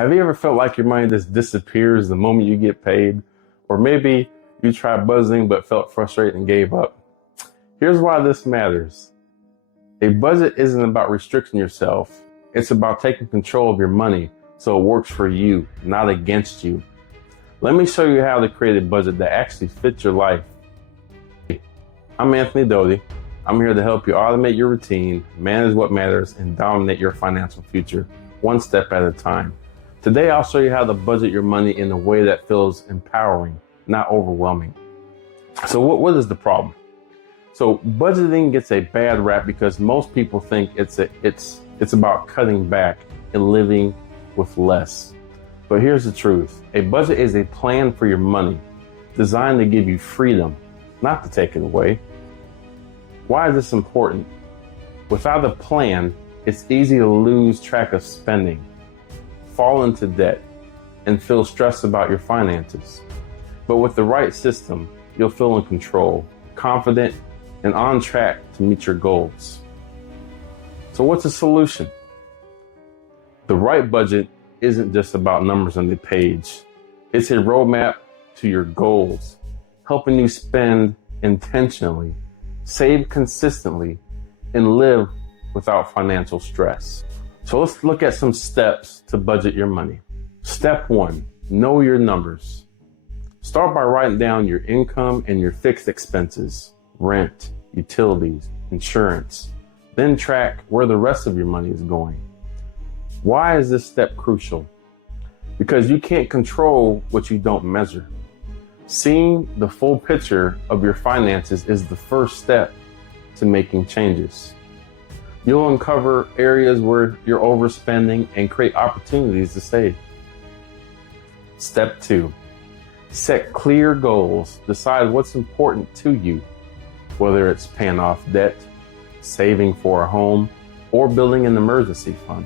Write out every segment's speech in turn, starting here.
Have you ever felt like your money just disappears the moment you get paid? Or maybe you tried budgeting but felt frustrated and gave up. Here's why this matters. A budget isn't about restricting yourself. It's about taking control of your money so it works for you, not against you. Let me show you how to create a budget that actually fits your life. I'm AnthonyDoty. I'm here to help you automate your routine, manage what matters, and dominate your financial future, one step at a time. Today, I'll show you how to budget your money in a way that feels empowering, not overwhelming. So what is the problem? So budgeting gets a bad rap because most people think it's about cutting back and living with less. But here's the truth. A budget is a plan for your money, designed to give you freedom, not to take it away. Why is this important? Without a plan, it's easy to lose track of spending, fall into debt, and feel stressed about your finances. But with the right system, you'll feel in control, confident, and on track to meet your goals. So what's the solution? The right budget isn't just about numbers on the page. It's a roadmap to your goals, helping you spend intentionally, save consistently, and live without financial stress. So let's look at some steps to budget your money. Step 1, know your numbers. Start by writing down your income and your fixed expenses, rent, utilities, insurance. Then track where the rest of your money is going. Why is this step crucial? Because you can't control what you don't measure. Seeing the full picture of your finances is the first step to making changes. You'll uncover areas where you're overspending and create opportunities to save. Step 2, set clear goals. Decide what's important to you, whether it's paying off debt, saving for a home, or building an emergency fund.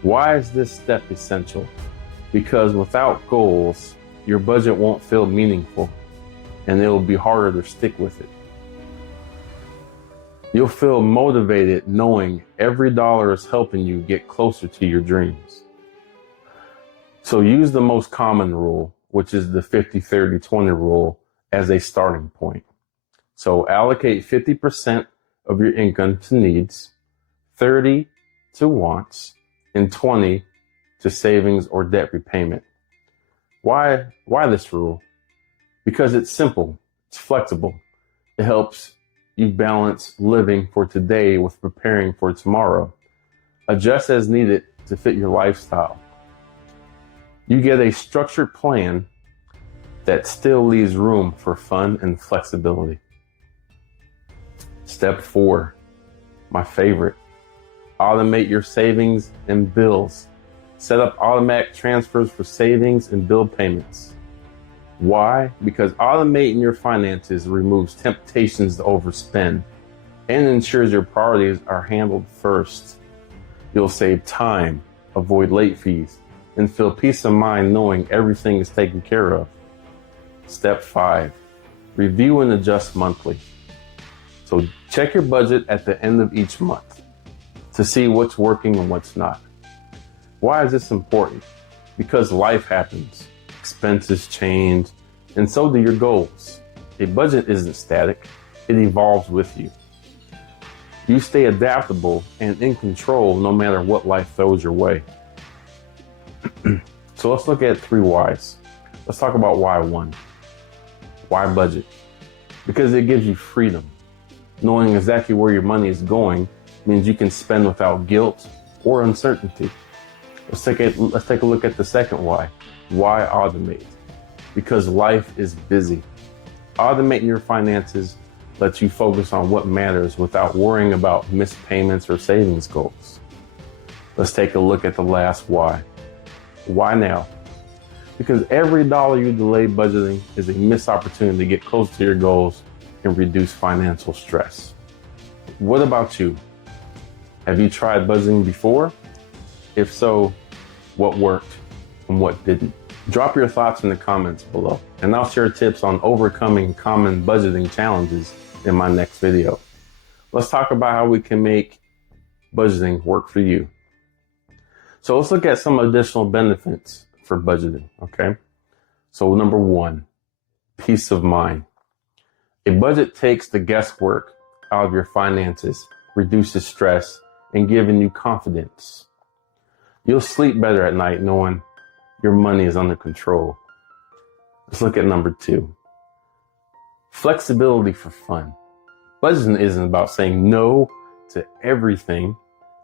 Why is this step essential? Because without goals, your budget won't feel meaningful, and it'll be harder to stick with it. You'll feel motivated knowing every dollar is helping you get closer to your dreams. So use the most common rule, which is the 50-30-20 rule, as a starting point. So allocate 50% of your income to needs, 30 to wants, and 20 to savings or debt repayment. Why this rule? Because it's simple, it's flexible. It helps you balance living for today with preparing for tomorrow. Adjust as needed to fit your lifestyle. You get a structured plan that still leaves room for fun and flexibility. Step 4, my favorite, automate your savings and bills. Set up automatic transfers for savings and bill payments. Why? Because automating your finances removes temptations to overspend and ensures your priorities are handled first. You'll save time, avoid late fees, and feel peace of mind knowing everything is taken care of. Step 5, review and adjust monthly. So check your budget at the end of each month to see what's working and what's not. Why is this important? Because life happens, expenses change, and so do your goals. A budget isn't static, it evolves with you. You stay adaptable and in control no matter what life throws your way. So let's look at 3 whys. Let's talk about why 1. Why budget? Because it gives you freedom. Knowing exactly where your money is going means you can spend without guilt or uncertainty. Let's take a look at the second why. Why automate? Because life is busy. Automating your finances lets you focus on what matters without worrying about missed payments or savings goals. Let's take a look at the last why. Why now? Because every dollar you delay budgeting is a missed opportunity to get closer to your goals and reduce financial stress. What about you? Have you tried budgeting before? If so, what worked and what didn't? Drop your thoughts in the comments below, and I'll share tips on overcoming common budgeting challenges in my next video. Let's talk about how we can make budgeting work for you. So let's look at some additional benefits for budgeting, okay? So number one, peace of mind. A budget takes the guesswork out of your finances, reduces stress, and giving you confidence. You'll sleep better at night knowing your money is under control. Let's look at number two, flexibility for fun. Budgeting isn't about saying no to everything.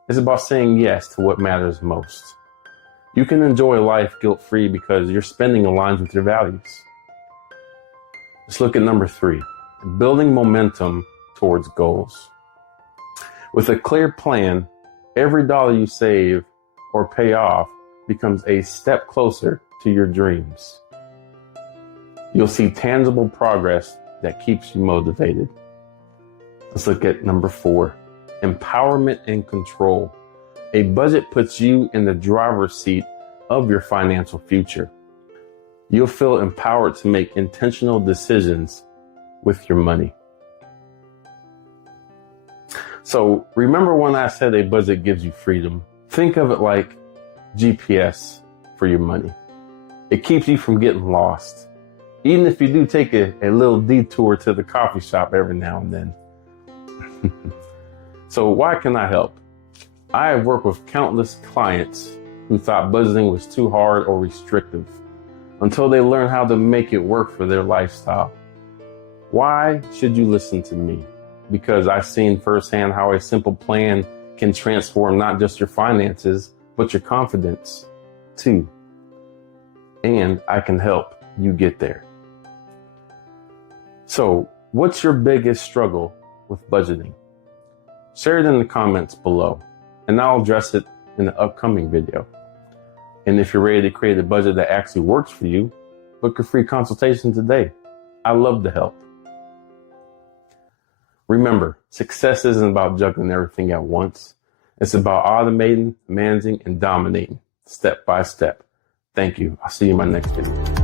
It's about saying yes to what matters most. You can enjoy life guilt-free because your spending aligns with your values. Let's look at number three, building momentum towards goals. With a clear plan, every dollar you save or pay off becomes a step closer to your dreams. You'll see tangible progress that keeps you motivated. Let's look at number four, empowerment and control. A budget puts you in the driver's seat of your financial future. You'll feel empowered to make intentional decisions with your money. So remember when I said a budget gives you freedom? Think of it like GPS for your money. It keeps you from getting lost. Even if you do take a little detour to the coffee shop every now and then. So why can I help? I have worked with countless clients who thought budgeting was too hard or restrictive until they learn how to make it work for their lifestyle. Why should you listen to me? Because I've seen firsthand how a simple plan can transform not just your finances, but your confidence too. And I can help you get there. So, what's your biggest struggle with budgeting? Share it in the comments below, and I'll address it in the upcoming video. And if you're ready to create a budget that actually works for you, book a free consultation today. I love to help. Remember, success isn't about juggling everything at once. It's about automating, managing, and dominating step by step. Thank you. I'll see you in my next video.